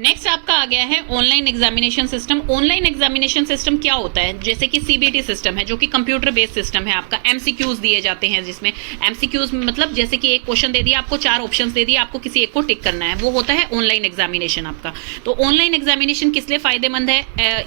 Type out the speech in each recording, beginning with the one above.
Next आपका आ गया है online examination system. Online examination system क्या होता है? जैसे कि सीबीटी सिस्टम है जो कि कंप्यूटर बेस्ड सिस्टम है। आपका एमसीक्यूज दिए जाते हैं, जिसमें एमसीक्यूज मतलब जैसे कि एक क्वेश्चन दे दिया आपको, 4 ऑप्शंस दे दिए, आपको किसी एक को टिक करना है, वो होता है ऑनलाइन एग्जामिनेशन आपका। तो ऑनलाइन एग्जामिनेशन किस लिए फायदेमंद है?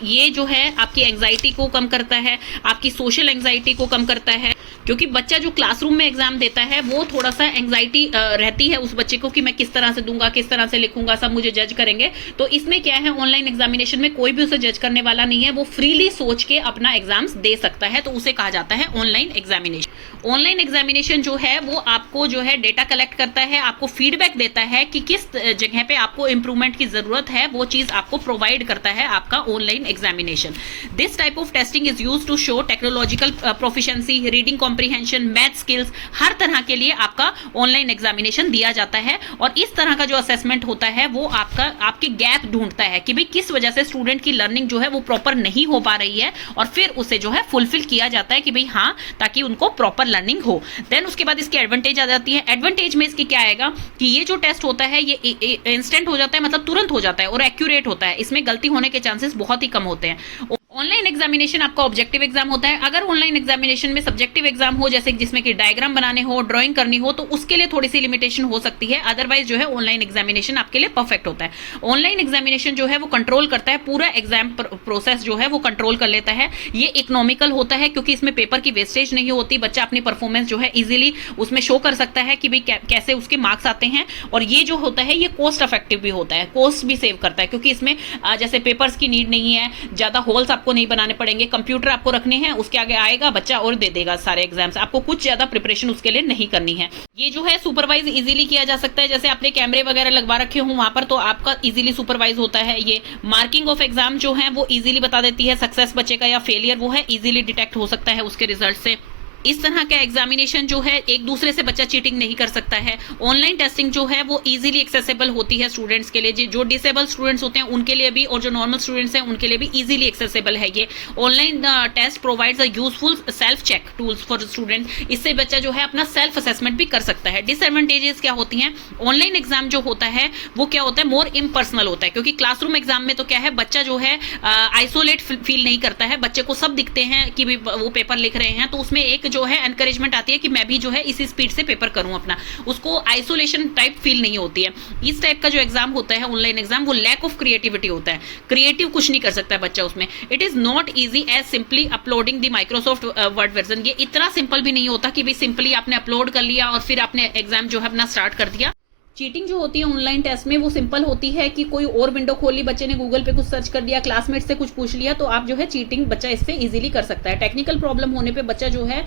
ये जो है आपकी एंग्जाइटी को कम करता है, आपकी सोशल एंग्जाइटी को कम करता है, क्योंकि बच्चा जो क्लासरूम में एग्जाम देता है वो थोड़ा सा एंग्जाइटी रहती है उस बच्चे को कि मैं किस तरह से दूंगा, किस तरह से लिखूंगा, सब मुझे जज करेंगे। तो इसमें क्या है, ऑनलाइन एग्जामिनेशन में कोई भी उसे जज करने वाला नहीं है, वो फ्रीली सोच के अपना एग्जाम्स दे सकता है, तो उसे कहा जाता है ऑनलाइन एग्जामिनेशन। ऑनलाइन एग्जामिनेशन जो है वो आपको जो है डेटा कलेक्ट करता है, आपको फीडबैक देता है कि किस जगह पे आपको इंप्रूवमेंट की जरूरत है, वो चीज आपको प्रोवाइड करता है आपका online examination. This type of testing is used to show technological proficiency, reading comprehension, math skills, हर तरह के लिए आपका ऑनलाइन एग्जामिनेशन दिया जाता है। और इस तरह का जो असेसमेंट होता है वो आपके गैप ढूंढता है कि भाई किस वजह से स्टूडेंट की लर्निंग जो है वो प्रॉपर नहीं हो पा रही है, और फिर उसे जो है फुलफिल किया जाता है कि भाई हाँ, ताकि उनको प्रॉपर लर्निंग हो। देन उसके बाद इसकी एडवांटेज आ जाती है। एडवांटेज में इसकी क्या आएगा कि ये जो टेस्ट होता है ये इंस्टेंट हो जाता है, मतलब तुरंत हो जाता है और एक्यूरेट होता है, इसमें गलती होने के चांसेस बहुत ही कम होते हैं। ऑनलाइन एग्जामिनेशन आपका ऑब्जेक्टिव एग्जाम होता है। अगर ऑनलाइन एग्जामिनेशन में सब्जेक्टिव एग्जाम हो, जैसे जिसमें कि डायग्राम बनाने हो, ड्राइंग करनी हो, तो उसके लिए थोड़ी सी लिमिटेशन हो सकती है। अदरवाइज जो है ऑनलाइन एग्जामिनेशन आपके लिए परफेक्ट होता है। ऑनलाइन एग्जामिनेशन जो है वो कंट्रोल करता है, पूरा एग्जाम प्रोसेस जो है वो कंट्रोल कर लेता है। ये इकोनॉमिकल होता है क्योंकि इसमें पेपर की वेस्टेज नहीं होती, बच्चा अपनी परफॉर्मेंस जो है इजीली उसमें शो कर सकता है कि भाई कैसे उसके मार्क्स आते हैं। और ये जो होता है ये कॉस्ट इफेक्टिव भी होता है, कॉस्ट भी सेव करता है, क्योंकि इसमें जैसे पेपर्स की नीड नहीं है, ज्यादा होल्स आपको नहीं बनाने पड़ेंगे, कंप्यूटर आपको रखने हैं, उसके आगे आएगा बच्चा और दे देगा सारे एग्जाम्स, आपको कुछ ज्यादा प्रिपरेशन उसके लिए नहीं करनी है। ये जो है सुपरवाइज इजीली किया जा सकता है, जैसे आपने कैमरे वगैरह लगवा रखे हो वहां पर, तो आपका इजीली सुपरवाइज होता है। ये मार्किंग ऑफ एग्जाम जो है वो इजीली बता देती है, सक्सेस बच्चे का या फेलियर वो है इजीली डिटेक्ट हो सकता है उसके रिजल्ट से। इस तरह का एग्जामिनेशन जो है एक दूसरे से बच्चा चीटिंग नहीं कर सकता है। ऑनलाइन टेस्टिंग जो है वो इजीली एक्सेसिबल होती है स्टूडेंट्स के लिए, जो डिसेबल स्टूडेंट्स होते हैं उनके लिए भी, और जो नॉर्मल स्टूडेंट्स हैं उनके लिए भी इजीली एक्सेसिबल है। ये online test provides a useful self check tools for student. इससे बच्चा जो है अपना सेल्फ असेसमेंट भी कर सकता है। डिसएडवांटेजेस क्या होती हैं? ऑनलाइन एग्जाम जो होता है वो क्या होता है, मोर इम्पर्सनल होता है, क्योंकि क्लासरूम एग्जाम में तो क्या है, बच्चा जो है आइसोलेट फील नहीं करता है, बच्चे को सब दिखते हैं कि वो पेपर लिख रहे हैं, तो उसमें एक जो है एनकरेजमेंट आती है कि मैं भी जो है इसी स्पीड से पेपर करूं अपना, उसको आइसोलेशन टाइप फील नहीं होती है। इस टाइप का जो एग्जाम होता है ऑनलाइन एग्जाम, वो लैक ऑफ क्रिएटिविटी होता है, क्रिएटिव कुछ नहीं कर सकता है बच्चा उसमें। It is not easy as simply uploading the Microsoft word version. ये इतना सिंपल भी नहीं होता कि भाई सिंपली आपने अपलोड कर लिया और फिर आपने एग्जाम जो है अपना स्टार्ट कर दिया। चीटिंग जो होती है ऑनलाइन टेस्ट में वो सिंपल होती है कि कोई और विंडो खोल ली, बच्चे ने गूगल पे कुछ सर्च कर दिया, क्लासमेट से कुछ पूछ लिया, तो आप जो है चीटिंग बच्चा इससे इजीली कर सकता है। टेक्निकल प्रॉब्लम होने पे बच्चा जो है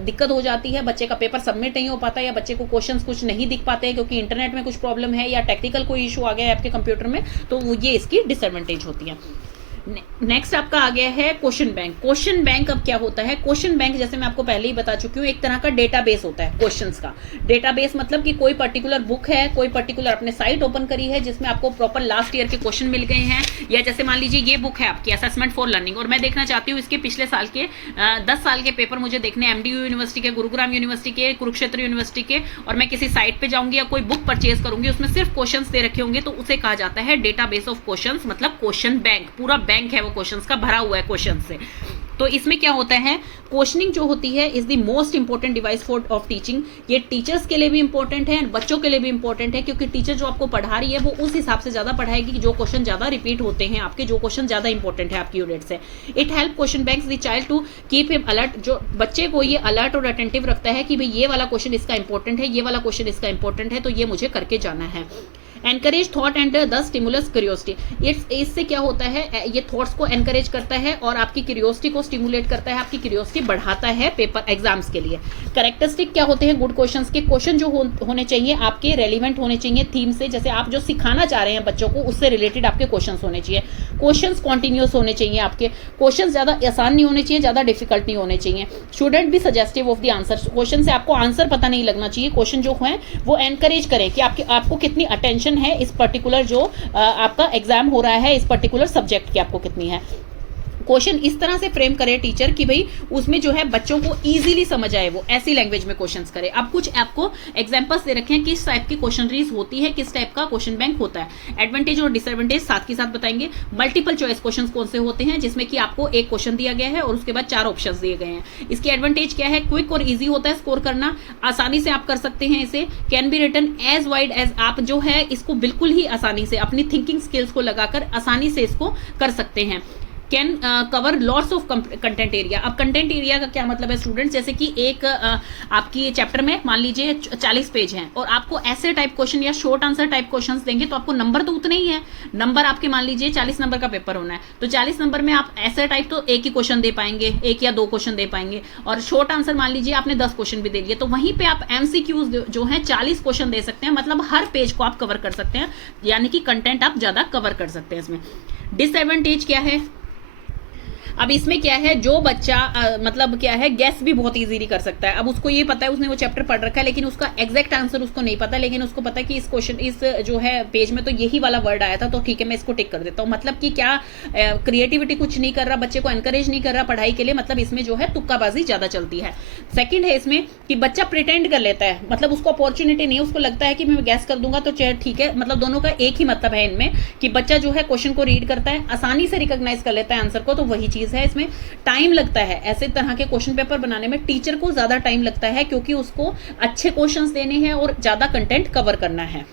दिक्कत हो जाती है, बच्चे का पेपर सबमिट नहीं हो पाता, या बच्चे को क्वेश्चंस कुछ नहीं दिख पाते हैं क्योंकि इंटरनेट में कुछ प्रॉब्लम है या टेक्निकल कोई इशू आ गया है आपके कंप्यूटर में, तो ये इसकी डिसएडवांटेज होती है। नेक्स्ट आपका आ गया है क्वेश्चन बैंक। क्वेश्चन बैंक अब क्या होता है? क्वेश्चन बैंक जैसे मैं आपको पहले ही बता चुकी हूँ, एक तरह का डेटाबेस होता है क्वेश्चंस का। डेटाबेस मतलब कि कोई पर्टिकुलर बुक है, कोई पर्टिकुलर आपने साइट ओपन करी है जिसमें आपको प्रॉपर लास्ट ईयर के क्वेश्चन मिल गए हैं, या जैसे मान लीजिए ये बुक है आपकी असेसमेंट फॉर लर्निंग, और मैं देखना चाहती हूँ इसके पिछले साल के 10 साल के पेपर मुझे देखने, एमडीयू यूनिवर्सिटी के, गुरुग्राम यूनिवर्सिटी के, कुरुक्षेत्र यूनिवर्सिटी के, और मैं किसी साइट पे जाऊंगी या कोई बुक परचेज करूंगी, उसमें सिर्फ क्वेश्चन दे रखे होंगे, तो उसे कहा जाता है डेटाबेस ऑफ क्वेश्चन, मतलब क्वेश्चन बैंक। पूरा बैंक है वो क्वेश्चन का, भरा हुआ है क्वेश्चन से। तो इसमें क्या होता है, क्वेश्चनिंग जो होती है is the most important device for of teaching. ये टीचर्स के लिए भी इंपॉर्टेंट है, बच्चों के लिए भी इंपॉर्टेंट है, क्योंकि टीचर जो आपको पढ़ा रही है वो उस हिसाब से ज्यादा पढ़ाएगी कि जो क्वेश्चन ज्यादा रिपीट होते हैं आपके, जो क्वेश्चन ज्यादा इंपॉर्टेंट है आपकी यूनिट से। It help question banks the child to keep him alert. जो बच्चे को ये अलर्ट और अटेंटिव रखता है कि भाई ये वाला क्वेश्चन इसका इंपॉर्टेंट है, ये वाला क्वेश्चन इसका इंपॉर्टेंट है, तो ये मुझे करके जाना है। Encourage thought and the stimulus curiosity. इससे क्या होता है, ये थॉट्स को एनकरेज करता है और आपकी क्यूरियोसिटी को स्टिमुलेट करता है, आपकी क्यूरियोसिटी बढ़ाता है पेपर एग्जाम्स के लिए। कैरेक्टरिस्टिक क्या होते हैं गुड क्वेश्चंस के? क्वेश्चन जो होने चाहिए आपके रेलिवेंट होने चाहिए थीम से, जैसे आप जो सिखाना चाह रहे हैं बच्चों को उससे रिलेटेड आपके क्वेश्चंस होने चाहिए। क्वेश्चंस कॉन्टिन्यूस होने चाहिए आपके, क्वेश्चन ज्यादा आसान नहीं होने चाहिए, ज्यादा डिफिकल्ट नहीं होने चाहिए। Shouldn't be suggestive of the answer. Question से आपको आंसर पता नहीं लगना चाहिए, क्वेश्चन जो है वो एनकरेज करें कि आपको कितनी अटेंशन है इस पर्टिकुलर जो आपका एग्जाम हो रहा है, इस पर्टिकुलर सब्जेक्ट की आपको कितनी है। क्वेश्चन इस तरह से फ्रेम करे टीचर कि भाई उसमें जो है बच्चों को इजीली समझ आए, वो ऐसी लैंग्वेज में क्वेश्चंस करे। अब कुछ आपको एग्जांपल्स दे रखे हैं किस टाइप की क्वेश्चनरीज होती है, किस टाइप का क्वेश्चन बैंक होता है। एडवांटेज और डिसएडवांटेज साथ के साथ बताएंगे। मल्टीपल चॉइस क्वेश्चंस कौन से होते हैं, जिसमें कि आपको एक क्वेश्चन दिया गया है और उसके बाद 4 ऑप्शंस दिए गए हैं। इसकी एडवांटेज क्या है, क्विक और ईजी होता है स्कोर करना, आसानी से आप कर सकते हैं इसे। Can be written as wide as, आप जो है इसको बिल्कुल ही आसानी से अपनी थिंकिंग स्किल्स को लगाकर आसानी से इसको कर सकते हैं। Can cover lots of content area. अब कंटेंट एरिया का क्या मतलब है स्टूडेंट्स, जैसे कि एक आपकी चैप्टर में मान लीजिए 40 पेज हैं और आपको ऐसे टाइप क्वेश्चन या शॉर्ट आंसर टाइप क्वेश्चंस देंगे तो आपको नंबर तो उतने ही है। नंबर आपके मान लीजिए 40 नंबर का पेपर होना है तो 40 नंबर में आप ऐसे टाइप तो एक ही क्वेश्चन दे पाएंगे, एक या 2 क्वेश्चन दे पाएंगे। और शॉर्ट आंसर मान लीजिए आपने 10 क्वेश्चन भी दे दिए तो वहीं पे आप एमसीक्यूज जो है 40 क्वेश्चन दे सकते हैं, मतलब हर पेज को आप कवर कर सकते हैं, यानी कि कंटेंट आप ज्यादा कवर कर सकते हैं इसमें। डिसएडवांटेज क्या है, अब इसमें क्या है, जो बच्चा मतलब क्या है गैस भी बहुत इजीली कर सकता है। अब उसको ये पता है, उसने वो चैप्टर पढ़ रखा है लेकिन उसका एग्जैक्ट आंसर उसको नहीं पता, लेकिन उसको पता है कि इस क्वेश्चन इस जो है पेज में तो यही वाला वर्ड आया था तो ठीक है मैं इसको टिक कर देता हूँ। मतलब कि क्या क्रिएटिविटी कुछ नहीं कर रहा, बच्चे को एनकरेज नहीं कर रहा पढ़ाई के लिए, मतलब इसमें जो है तुक्काबाजी ज्यादा चलती है। सेकेंड है इसमें कि बच्चा प्रिटेंड कर लेता है, मतलब उसको अपॉर्चुनिटी नहीं है, उसको लगता है कि मैं गैस कर दूंगा तो ठीक है, मतलब दोनों का एक ही मतलब है इनमें कि बच्चा जो है क्वेश्चन को रीड करता है, आसानी से रिकॉग्नाइज कर लेता है आंसर को, तो वही चीज है इसमें। टाइम लगता है ऐसे तरह के क्वेश्चन पेपर बनाने में, टीचर को ज्यादा टाइम लगता है क्योंकि उसको अच्छे क्वेश्चंस देने हैं और ज्यादा कंटेंट कवर करना है।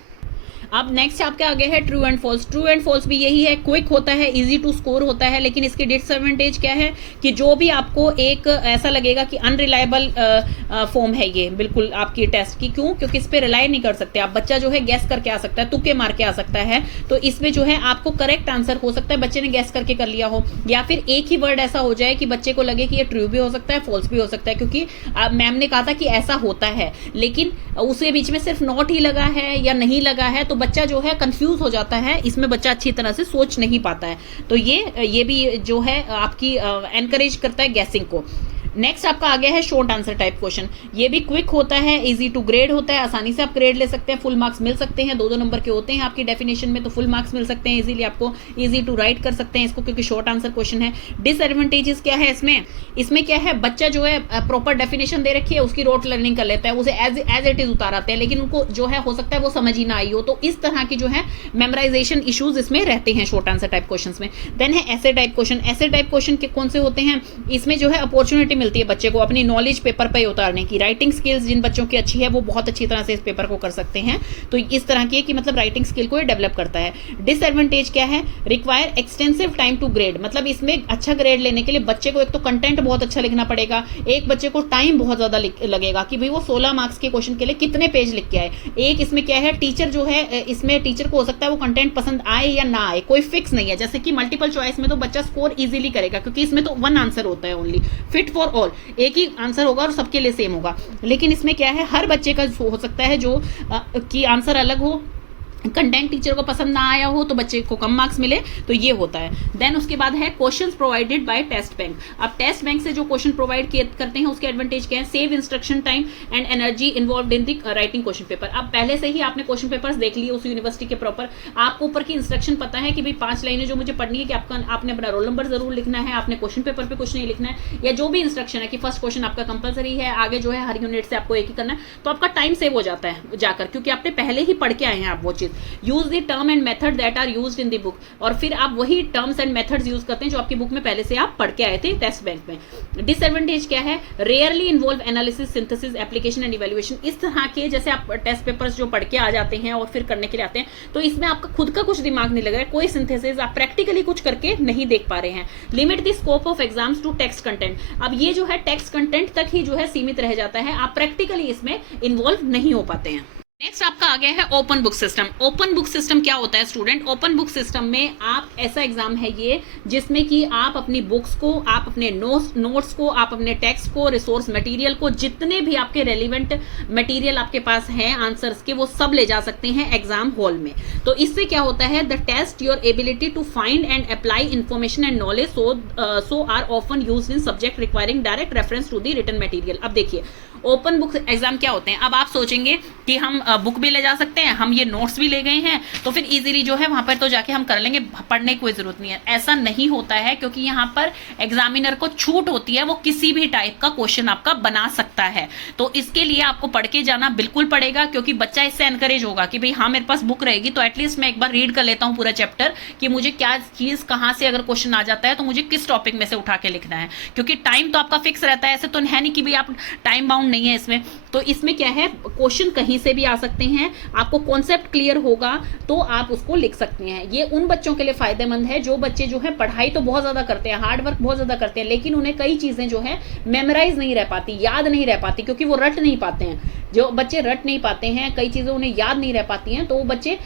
अब नेक्स्ट आपके आगे है true and false. True and false भी यही है, क्विक होता है, इजी टू स्कोर होता है, लेकिन इसकी डिसएडवांटेज क्या है कि जो भी आपको एक ऐसा लगेगा कि अनरिलायबल फॉर्म है ये बिल्कुल आपकी टेस्ट की। क्यों? क्योंकि इस पर रिलाई नहीं कर सकते आप, बच्चा जो है गैस करके आ सकता है, तुक्के मार के आ सकता है, तो इसमें जो है आपको करेक्ट आंसर हो सकता है बच्चे ने गैस करके कर लिया हो, या फिर एक ही वर्ड ऐसा हो जाए कि बच्चे को लगे कि ये ट्रू भी हो सकता है फॉल्स भी हो सकता है, क्योंकि मैम ने कहा था कि ऐसा होता है लेकिन उसके बीच में सिर्फ नॉट ही लगा है या नहीं लगा है, तो बच्चा जो है कंफ्यूज हो जाता है, इसमें बच्चा अच्छी तरह से सोच नहीं पाता है। तो ये भी जो है आपकी एनकरेज करता है गैसिंग को। नेक्स्ट आपका आ गया है शॉर्ट आंसर टाइप क्वेश्चन। ये भी क्विक होता है, इजी टू ग्रेड होता है, आसानी से आप ग्रेड ले सकते हैं, फुल मार्क्स मिल सकते हैं, 2-2 नंबर के होते हैं आपकी डेफिनेशन में, तो फुल मार्क्स मिल सकते हैं इजीली आपको, इजी टू राइट कर सकते हैं इसको क्योंकि शॉर्ट आंसर क्वेश्चन है। डिसएडवांटेजेस क्या है इसमें क्या है, बच्चा जो है प्रॉपर डेफिनेशन दे रखी है उसकी रोट लर्निंग कर लेता है, उसे एज इट इज उतार आते हैं, लेकिन उनको जो है हो सकता है वो समझ ही ना आई हो, तो इस तरह की जो है मेमोराइजेशन इश्यूज इसमें रहते हैं शॉर्ट आंसर टाइप क्वेश्चन में। देन है ऐसे टाइप क्वेश्चन। ऐसे टाइप क्वेश्चन के कौन से होते हैं, इसमें जो है अपॉर्चुनिटी मिलती है बच्चे को अपनी नॉलेज पेपर पे उतारने की। राइटिंग स्किल्स जिन बच्चों की अच्छी है वो बहुत अच्छी तरह से इस पेपर को कर सकते हैं, तो इस तरह की कि मतलब राइटिंग स्किल को ये डेवलप करता है। डिसएडवांटेज क्या है, require extensive time to grade, मतलब इसमें अच्छा ग्रेड लेने के लिए बच्चे को एक तो कंटेंट बहुत अच्छा लिखना पड़ेगा, एक बच्चे को टाइम बहुत ज्यादा लगेगा कि भाई वो 16 मार्क्स के क्वेश्चन के लिए कितने पेज लिख के आए। एक इसमें क्या है, टीचर जो है इसमें टीचर को हो सकता है वो कंटेंट पसंद आए या ना आए, कोई फिक्स नहीं है। जैसे कि मल्टीपल चॉइस में तो बच्चा स्कोर इजीली करेगा क्योंकि इसमें तो 1 आंसर होता है ओनली, फिट फॉर ऑल, एक ही आंसर होगा और सबके लिए सेम होगा। लेकिन इसमें क्या है, हर बच्चे का हो सकता है जो कि आंसर अलग हो, कंटेंट टीचर को पसंद ना आया हो तो बच्चे को कम मार्क्स मिले, तो ये होता है। देन उसके बाद है questions provided by test bank. अब टेस्ट बैंक से जो क्वेश्चन प्रोवाइड करते हैं उसके एडवांटेज क्या है, save instruction time and energy involved in the writing question paper. अब पहले से ही आपने क्वेश्चन पेपर्स देख लिए उस यूनिवर्सिटी के प्रॉपर, आपको ऊपर की इंस्ट्रक्शन पता है कि भाई 5 लाइनें जो मुझे पढ़नी है कि आपने अपना रोल नंबर जरूर लिखना है, आपने क्वेश्चन पेपर पे कुछ नहीं लिखना है, या जो भी इंस्ट्रक्शन है कि फर्स्ट क्वेश्चन आपका कंपलसरी है, आगे जो है हर यूनिट से आपको एक ही करना है, तो आपका टाइम सेव हो जाता है जाकर, क्योंकि आपने पहले ही पढ़ के आए हैं आप वो चीज। Use the term and method that are used in the book, और फिर आप वही टर्म्स एंड मेथड्स यूज करते हैं जो आपकी बुक में पहले से आप पढ़ के आए थे टेस्ट बैंक में। डिसएडवांटेज क्या है, rarely involve analysis, synthesis, application and evaluation. इस तरह के जैसे आप टेस्ट पेपर्स जो पढ़ के आ जाते हैं और फिर करने के लिए आते हैं, तो इसमें आपका खुद का कुछ दिमाग नहीं लग रहा है, कोई सिंथेसिस आप प्रैक्टिकली कुछ करके नहीं देख पा रहे हैं। Limit the scope of exams to text content. अब ये जो है टेक्स्ट कंटेंट तक ही जो है सीमित रह जाता है, आप प्रैक्टिकली इसमें इन्वॉल्व नहीं हो पाते हैं। नेक्स्ट आपका आ गया है open book system. Open book system क्या होता है स्टूडेंट, ओपन बुक सिस्टम में आप ऐसा एग्जाम है ये जिसमें कि आप अपनी बुक्स को, आप अपने नोट्स को, आप अपने टेक्स्ट को, रिसोर्स मटेरियल को, जितने भी आपके रेलिवेंट मटेरियल आपके पास हैं आंसर्स के, वो सब ले जा सकते हैं एग्जाम हॉल में। तो इससे क्या होता है, the test your ability to find and apply information and knowledge so are often used in subject requiring direct reference to the written material. अब देखिए ओपन बुक एग्जाम क्या होते हैं। अब आप सोचेंगे कि हम बुक भी ले जा सकते हैं, हम ये नोट्स भी ले गए हैं, तो फिर इजीली जो है वहां पर तो जाके हम कर लेंगे, पढ़ने की कोई जरूरत नहीं है। ऐसा नहीं होता है, क्योंकि यहाँ पर एग्जामिनर को छूट होती है, वो किसी भी टाइप का क्वेश्चन आपका बना सकता है। तो इसके लिए आपको पढ़ के जाना बिल्कुल पड़ेगा, क्योंकि बच्चा इससे एनकरेज होगा कि भाई हाँ मेरे पास बुक रहेगी तो एटलीस्ट मैं एक बार रीड कर लेता हूँ पूरा चैप्टर, कि मुझे क्या चीज कहाँ से अगर क्वेश्चन आ जाता है तो मुझे किस टॉपिक में से उठा के लिखना है। क्योंकि टाइम तो आपका फिक्स रहता है, ऐसे तो है नहीं कि भाई आप टाइम बाउंड नहीं है इसमें। तो इसमें क्या है, क्वेश्चन कहीं से भी आ सकते हैं, आपको कॉन्सेप्ट क्लियर होगा तो आप उसको लिख सकते हैं। ये उन बच्चों के लिए फायदेमंद है जो बच्चे जो है पढ़ाई तो बहुत ज्यादा करते हैं, हार्ड वर्क बहुत ज्यादा करते हैं, लेकिन उन्हें कई चीजें जो है मेमोराइज नहीं रह पाती, याद नहीं रह पाती, क्योंकि वो रट नहीं पाते हैं। जो बच्चे रट नहीं पाते हैं, कई चीजें उन्हें याद नहीं रह पाती हैं, तो वो बच्चे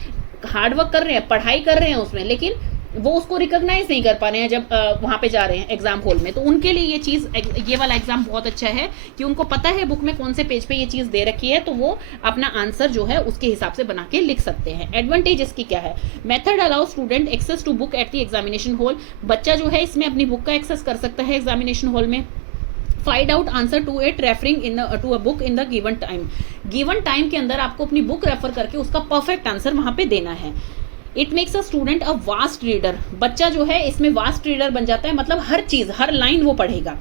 हार्डवर्क कर रहे हैं, पढ़ाई कर रहे हैं उसमें, लेकिन वो उसको रिकॉग्नाइज नहीं कर पा रहे हैं जब वहां पे जा रहे हैं एग्जाम हॉल में। तो उनके लिए ये चीज, ये वाला एग्जाम बहुत अच्छा है कि उनको पता है बुक में कौन से पेज पे ये चीज दे रखी है, तो वो अपना आंसर जो है उसके हिसाब से बना के लिख सकते हैं। एडवांटेज इसकी क्या है, method allow student access to book at the examination hall. बच्चा जो है इसमें अपनी बुक का एक्सेस कर सकता है एग्जामिनेशन हॉल में। Find out answer to it referring in to a book in the given time. Given time के अंदर आपको अपनी बुक रेफर करके उसका परफेक्ट आंसर वहां पे देना है। It makes a student a vast reader. बच्चा जो है इसमें वास्ट रीडर बन जाता है, मतलब हर चीज, हर लाइन वो पढ़ेगा।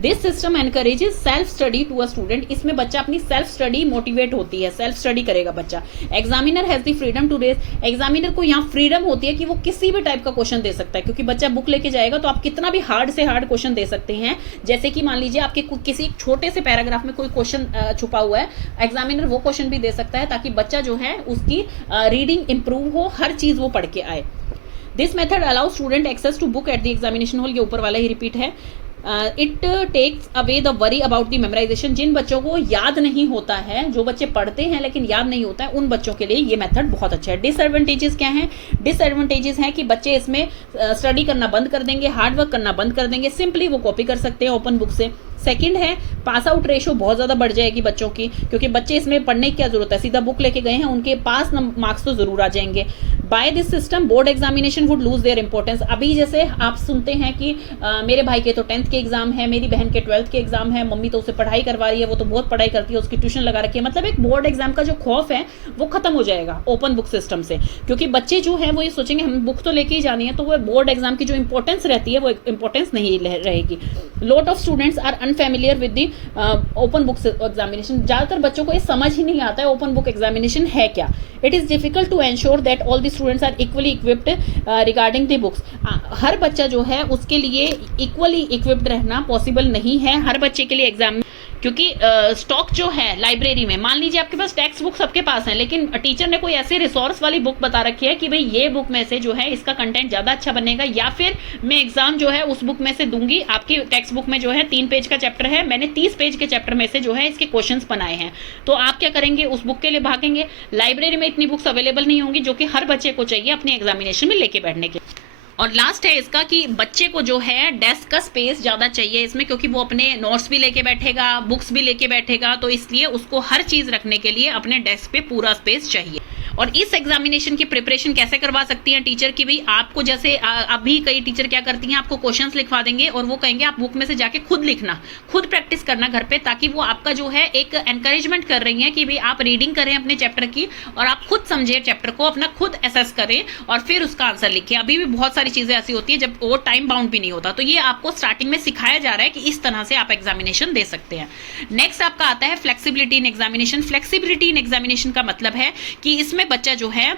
This system encourages self study to a student. इसमें बच्चा अपनी सेल्फ स्टडी मोटिवेट होती है, सेल्फ स्टडी करेगा बच्चा। Examiner has the freedom to raise. Examiner को यहाँ फ्रीडम होती है कि वो किसी भी टाइप का क्वेश्चन दे सकता है, क्योंकि बच्चा बुक लेके जाएगा तो आप कितना भी हार्ड से हार्ड क्वेश्चन दे सकते हैं। जैसे कि मान लीजिए आपके किसी छोटे से पैराग्राफ में कोई क्वेश्चन छुपा हुआ है, एग्जामिनर वो क्वेश्चन भी दे सकता है, ताकि बच्चा जो है उसकी रीडिंग इंप्रूव हो, हर चीज वो पढ़ के आए। This method allow student access to book at the examination hall. ये ऊपर वाला ही रिपीट है। It takes away the worry about the memorisation. जिन बच्चों को याद नहीं होता है, जो बच्चे पढ़ते हैं लेकिन याद नहीं होता है, उन बच्चों के लिए ये मेथड बहुत अच्छा है। डिसएडवांटेजेस क्या हैं? डिसएडवांटेजेस हैं कि बच्चे इसमें स्टडी करना बंद कर देंगे, हार्ड वर्क करना बंद कर देंगे, सिंपली वो कॉपी कर सकते हैं ओपन बुक से। सेकंड है, पास आउट रेशो बहुत ज़्यादा बढ़ जाएगी बच्चों की, क्योंकि बच्चे इसमें पढ़ने की क्या जरूरत है, सीधा बुक लेके गए हैं, उनके पास मार्क्स तो जरूर आ जाएंगे। By this system board examination would lose their importance. अभी जैसे आप सुनते हैं कि मेरे भाई के तो 10th के एग्जाम है, मेरी बहन के 12th के एग्जाम है, मम्मी तो उसे पढ़ाई करवा रही है, वो तो बहुत पढ़ाई करती है, उसकी ट्यूशन लगा रखी है। मतलब एक बोर्ड एग्जाम का जो खौफ है वो खत्म हो जाएगा ओपन बुक सिस्टम से, क्योंकि बच्चे जो है वो ये सोचेंगे हम बुक तो लेके ही जानी है, तो वो बोर्ड एग्जाम की जो इंपॉर्टेंस रहती है वो इंपॉर्टेंस नहीं रहेगी। Lot of students are unfamiliar with the open book examination. ज्यादातर बच्चों को ये समझ ही नहीं आता है ओपन बुक एग्जामिनेशन है क्या। It is difficult to ensure that all the students are equally equipped regarding the books. हर बच्चा जो है उसके लिए इक्वली इक्विप्ड रहना पॉसिबल नहीं है हर बच्चे के लिए एग्जाम, क्योंकि स्टॉक जो है लाइब्रेरी में, मान लीजिए आपके पास टेक्स्ट बुक सबके पास है, लेकिन टीचर ने कोई ऐसे रिसोर्स वाली बुक बता रखी है कि भाई ये बुक में से जो है इसका कंटेंट ज़्यादा अच्छा बनेगा, या फिर मैं एग्जाम जो है उस बुक में से दूंगी। आपकी टेक्स्ट बुक में जो है 3 पेज का चैप्टर है, मैंने 30 पेज के चैप्टर में से जो है इसके क्वेश्चंस बनाए हैं, तो आप क्या करेंगे, उस बुक के लिए भागेंगे। लाइब्रेरी में इतनी बुक्स अवेलेबल नहीं होंगी जो कि हर बच्चे को चाहिए अपने एग्जामिनेशन में लेके बैठने के। और लास्ट है इसका कि बच्चे को जो है डेस्क का स्पेस ज़्यादा चाहिए इसमें, क्योंकि वो अपने नोट्स भी लेके बैठेगा, बुक्स भी लेके बैठेगा, तो इसलिए उसको हर चीज़ रखने के लिए अपने डेस्क पे पूरा स्पेस चाहिए। और इस एग्जामिनेशन की प्रिपरेशन कैसे करवा सकती हैं टीचर की, भाई आपको जैसे अभी कई टीचर क्या करती हैं, आपको क्वेश्चंस लिखवा देंगे और वो कहेंगे आप बुक में से जाके खुद लिखना, खुद प्रैक्टिस करना घर पे, ताकि वो आपका जो है एक एनकरेजमेंट कर रही हैं कि भाई आप रीडिंग करें अपने चैप्टर की और आप खुद समझे चैप्टर को, अपना खुद असेस करें और फिर उसका आंसर लिखें। अभी भी बहुत सारी चीजें ऐसी होती है जब वो टाइम बाउंड भी नहीं होता, तो ये आपको स्टार्टिंग में सिखाया जा रहा है कि इस तरह से आप एग्जामिनेशन दे सकते हैं। नेक्स्ट आपका आता है flexibility in examination. Flexibility in examination का मतलब है कि इसमें बच्चा जो है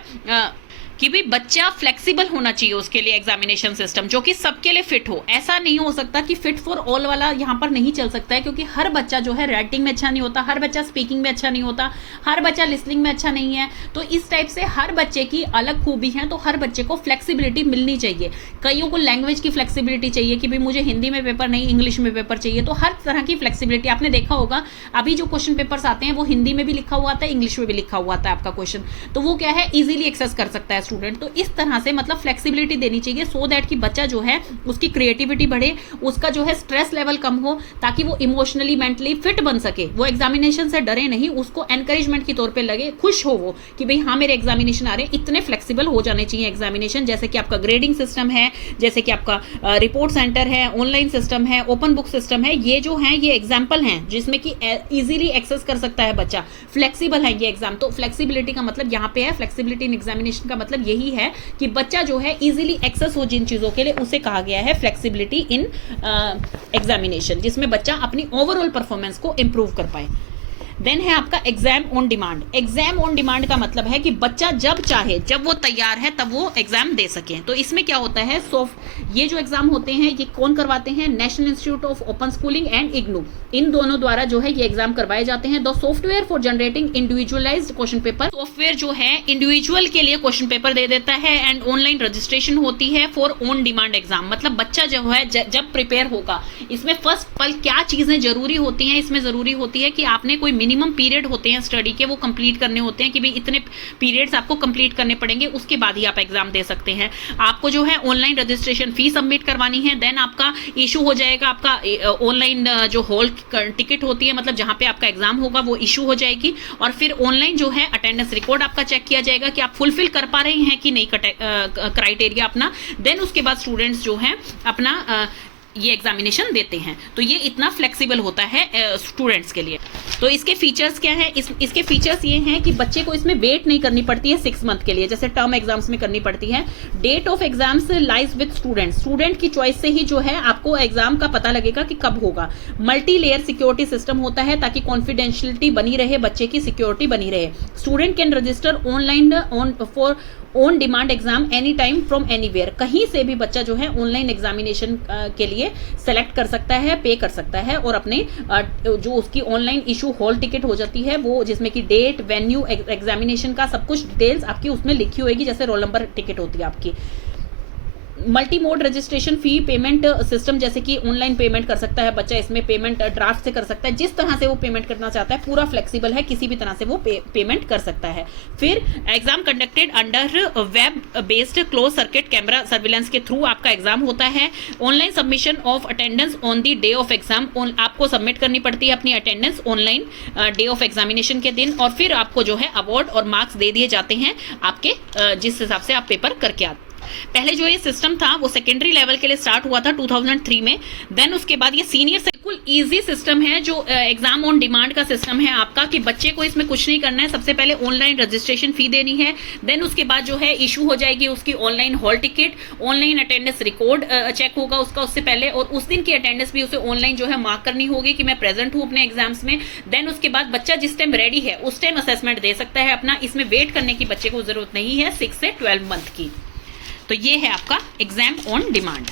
कि भाई बच्चा फ्लेक्सिबल होना चाहिए उसके लिए एग्जामिनेशन सिस्टम, जो कि सबके लिए फिट हो। ऐसा नहीं हो सकता कि फिट फॉर ऑल वाला यहाँ पर नहीं चल सकता है, क्योंकि हर बच्चा जो है राइटिंग में अच्छा नहीं होता, हर बच्चा स्पीकिंग में अच्छा नहीं होता, हर बच्चा लिसनिंग में अच्छा नहीं है। तो इस टाइप से हर बच्चे की अलग खूबी है, तो हर बच्चे को फ्लेक्सिबिलिटी मिलनी चाहिए। कईयों को लैंग्वेज की फ्लेक्सिबिलिटी चाहिए कि भाई मुझे हिंदी में पेपर नहीं, इंग्लिश में पेपर चाहिए, तो हर तरह की फ्लेक्सिबिलिटी। आपने देखा होगा अभी जो क्वेश्चन पेपर्स आते हैं वो हिंदी में भी लिखा हुआ आता है, इंग्लिश में भी लिखा हुआ आता है आपका क्वेश्चन, तो वो क्या है, इजीली एक्सेस कर सकता है स्टूडेंट। तो इस तरह से मतलब फ्लेक्सिबिलिटी देनी चाहिए सो दैट कि बच्चा जो है उसकी क्रिएटिविटी बढ़े, उसका जो है स्ट्रेस लेवल कम हो, ताकि वो इमोशनली मेंटली फिट बन सके, वो एग्जामिनेशन से डरे नहीं, उसको एनकरेजमेंट की तौर पे लगे, खुश हो वो कि भाई हाँ मेरे एग्जामिनेशन आ रहे हैं। इतने फ्लेक्सिबल हो जाने चाहिए एग्जामिनेशन, जैसे कि आपका ग्रेडिंग सिस्टम है, जैसे कि आपका रिपोर्ट सेंटर है, ऑनलाइन सिस्टम है, ओपन बुक सिस्टम है। ये जो है ये एग्जाम्पल हैं जिसमें कि इजीली एक्सेस कर सकता है बच्चा, फ्लेक्सिबल है ये एग्जाम। तो फ्लेक्सिबिलिटी का मतलब यहाँ पे है, फ्लेक्सिबिलिटी इन एग्जामिनेशन का मतलब यही है कि बच्चा जो है इजीली एक्सेस हो जिन चीजों के लिए, उसे कहा गया है फ्लेक्सिबिलिटी इन एग्जामिनेशन, जिसमें बच्चा अपनी ओवरऑल परफॉर्मेंस को इंप्रूव कर पाए। देन है आपका exam on demand. Exam on demand का मतलब है कि बच्चा जब चाहे, जब वो तैयार है तब वो एग्जाम दे सके। तो इसमें क्या होता है, ये जो एग्जाम होते हैं ये कौन करवाते हैं, national institute of open schooling and IGNOU, इन दोनों द्वारा जो है ये एग्जाम करवाए जाते हैं। The software for generating individualised question paper, software जो है इंडिविजुअल के लिए क्वेश्चन पेपर दे देता है। एंड ऑनलाइन रजिस्ट्रेशन होती है फॉर ऑन डिमांड एग्जाम। मतलब बच्चा जो है जब प्रिपेयर होगा, इसमें फर्स्ट पल क्या चीजें जरूरी होती हैं, इसमें जरूरी होती है कि आपने कोई मिनिमम पीरियड होते हैं स्टडी के, वो कंप्लीट करने होते हैं कि भाई इतने पीरियड्स आपको कंप्लीट करने पड़ेंगे, उसके बाद ही आप एग्जाम दे सकते हैं। आपको जो है ऑनलाइन रजिस्ट्रेशन फी सबमिट करवानी है, देन आपका इशू हो जाएगा, आपका ऑनलाइन जो हॉल टिकट होती है, मतलब जहां पे आपका एग्जाम होगा वो इशू हो जाएगी। और फिर ऑनलाइन जो है अटेंडेंस रिकॉर्ड आपका चेक किया जाएगा कि आप फुलफिल कर पा रहे हैं कि नहीं क्राइटेरिया अपना। देन उसके बाद स्टूडेंट्स जो है अपना ये एग्जामिनेशन देते हैं। तो ये इतना फ्लेक्सिबल होता है स्टूडेंट्स के लिए। तो इसके फीचर्स क्या है, इसके फीचर्स ये हैं कि बच्चे को इसमें वेट नहीं करनी पड़ती है 6 मंथ के लिए, जैसे टर्म एग्जाम्स में करनी पड़ती है। Date of exams lies with student, student की चॉइस से ही जो है आपको एग्जाम का पता लगेगा कि कब होगा। मल्टी लेयर सिक्योरिटी सिस्टम होता है ताकि कॉन्फिडेंशियलिटी बनी रहे, बच्चे की सिक्योरिटी बनी रहे। Student can register online for on demand exam any time from anywhere, कहीं से भी बच्चा जो है ऑनलाइन एग्जामिनेशन के लिए सेलेक्ट कर सकता है, पे कर सकता है, और अपने जो उसकी ऑनलाइन इशू हॉल टिकट हो जाती है वो, जिसमें कि डेट, वेन्यू, एग्जामिनेशन का सब कुछ डिटेल्स आपकी उसमें लिखी होगी, जैसे रोल नंबर टिकट होती है आपकी। Multi mode registration fee payment system, जैसे कि ऑनलाइन पेमेंट कर सकता है बच्चा, इसमें पेमेंट ड्राफ्ट से कर सकता है, जिस तरह से वो पेमेंट करना चाहता है, पूरा फ्लेक्सिबल है, किसी भी तरह से वो पेमेंट कर सकता है। फिर exam conducted under web based close circuit camera surveillance के थ्रू आपका एग्जाम होता है। Online submission of attendance on the day of exam, आपको सबमिट करनी पड़ती है अपनी attendance online day of examination के दिन, और फिर आपको जो है अवार्ड और मार्क्स दे दिए जाते हैं आपके जिस हिसाब से आप पेपर करके आते। पहले जो ये सिस्टम था वो सेकेंडरी लेवल के लिए स्टार्ट हुआ था 2003 में। देन उसके बाद ये सीनियर से बिल्कुल इजी सिस्टम है जो एग्जाम ऑन डिमांड का सिस्टम है आपका, कि बच्चे को इसमें कुछ नहीं करना है। सबसे पहले ऑनलाइन रजिस्ट्रेशन फी देनी है, देन उसके बाद जो है इशू हो जाएगी उसकी online hall ticket, online attendance record check होगा उसका उससे पहले, और उस दिन की अटेंडेंस भी उसे ऑनलाइन जो है मार्क करनी होगी कि मैं प्रेजेंट हूँ अपने एग्जाम्स में। देन उसके बाद बच्चा जिस टाइम रेडी है उस टाइम असेसमेंट दे सकता है अपना, इसमें वेट करने की बच्चे को जरूरत नहीं है 6 से 12 मंथ की। तो ये है आपका एग्जाम ऑन डिमांड।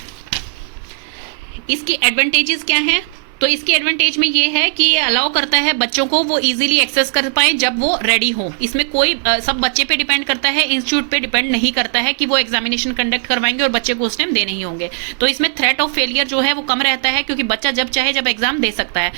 इसकी एडवांटेजेस क्या है, तो इसकी एडवांटेज में ये है कि ये अलाउ करता है बच्चों को वो इजीली एक्सेस कर पाए जब वो रेडी हो। इसमें कोई सब बच्चे पे डिपेंड करता है, इंस्टीट्यूट पे डिपेंड नहीं करता है कि वो एग्जामिनेशन कंडक्ट करवाएंगे और बच्चे को उस टाइम देने ही होंगे। तो इसमें थ्रेट ऑफ फेलियर जो है वो कम रहता है, क्योंकि बच्चा जब चाहे जब एग्जाम दे सकता है।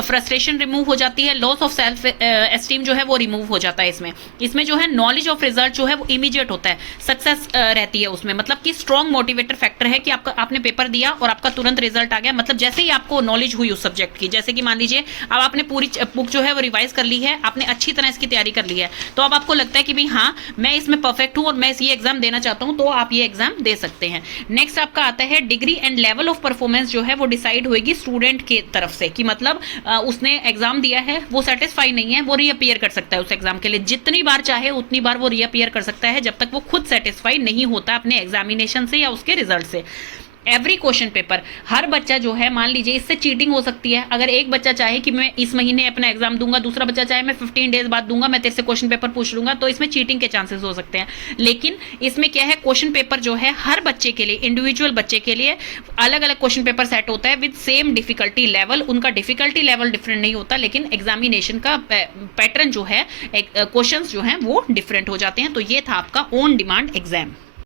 फ्रस्ट्रेशन रिमूव हो जाती है, लॉस ऑफ सेल्फ एस्टीम जो है वो रिमूव हो जाता है। इसमें जो है नॉलेज ऑफ रिजल्ट जो है वो इमीडिएट होता है, सक्सेस रहती है उसमें, मतलब कि स्ट्रॉन्ग मोटिवेटर फैक्टर है कि आपने पेपर दिया और आपका तुरंत रिजल्ट आ गया, मतलब जैसे ही आपको नॉलेज हुई उस सब्जेक्ट की। जैसे कि मान लीजिए अब आपने पूरी बुक जो है वो रिवाइज कर ली है, आपने अच्छी तरह इसकी तैयारी कर ली है, तो अब आपको लगता है कि भाई हाँ मैं इसमें परफेक्ट हूं और मैं ये एग्जाम देना चाहता हूं, तो आप ये एग्जाम दे सकते हैं। नेक्स्ट आपका आता है degree and level of performance, जो है वो डिसाइड होगी स्टूडेंट के तरफ से, कि मतलब उसने एग्जाम दिया है, वो सेटिस्फाई नहीं है, वो रीअपीयर कर सकता है उस एग्जाम के लिए, जितनी बार चाहे उतनी बार वो रीअपीयर कर सकता है, जब तक वो खुद सेटिस्फाई नहीं होता अपने एग्जामिनेशन से या उसके रिजल्ट से। एवरी क्वेश्चन पेपर, हर बच्चा जो है, मान लीजिए इससे चीटिंग हो सकती है। अगर एक बच्चा चाहे कि मैं इस महीने अपना एग्जाम दूंगा, दूसरा बच्चा चाहे मैं 15 डेज बाद दूंगा, मैं तेरे से क्वेश्चन पेपर पूछ लूंगा, तो इसमें चीटिंग के चांसेस हो सकते हैं। लेकिन इसमें क्या है, क्वेश्चन पेपर जो है हर बच्चे के लिए, इंडिविजुअल बच्चे के लिए अलग अलग क्वेश्चन पेपर सेट होता है विद सेम डिफिकल्टी लेवल। उनका डिफिकल्टी लेवल डिफरेंट नहीं होता, लेकिन एग्जामिनेशन का पैटर्न जो है, क्वेश्चन जो है वो डिफरेंट हो जाते हैं। तो ये था आपका ऑन डिमांड एग्जाम।